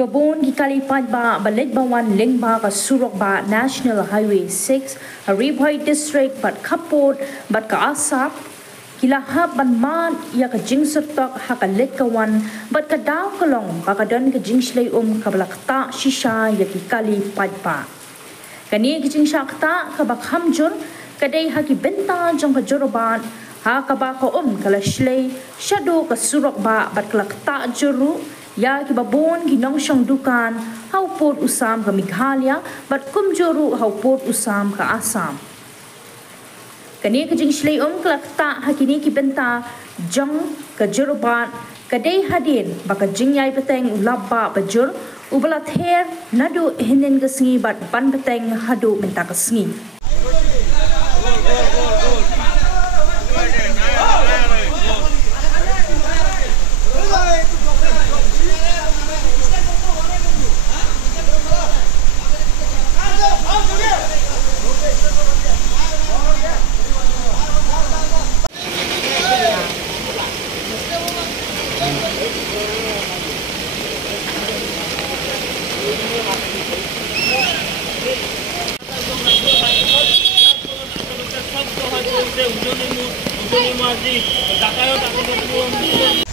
Kibabon gikalipat ba Baligbawan Lingba ka surok ba National Highway 6 Ribhoy District bat kapot bat kaasap kilahap ban man ya ka jingsertok hakalit kawan bat kadaw kalong bakadon ka jingslay kabalakta shisha ya kikalipat ba kani kijing syakta kabak hamjur kadai haki benta jong ka joroban ha kabako kalashlay shado ka surok ba bat kalakta juru ya kibabon ginong siyang dukan haupot usam ka Meghalaya bat kumjuru haupot usam ka Assam. Kani kajing shlay kalakta hakini kibenta jong ka jurubat kadai hadin baka jingyay pateng ulabba bajur ubalat her nadu hinin kasngi bat ban pateng hadu menta kasngi. Udah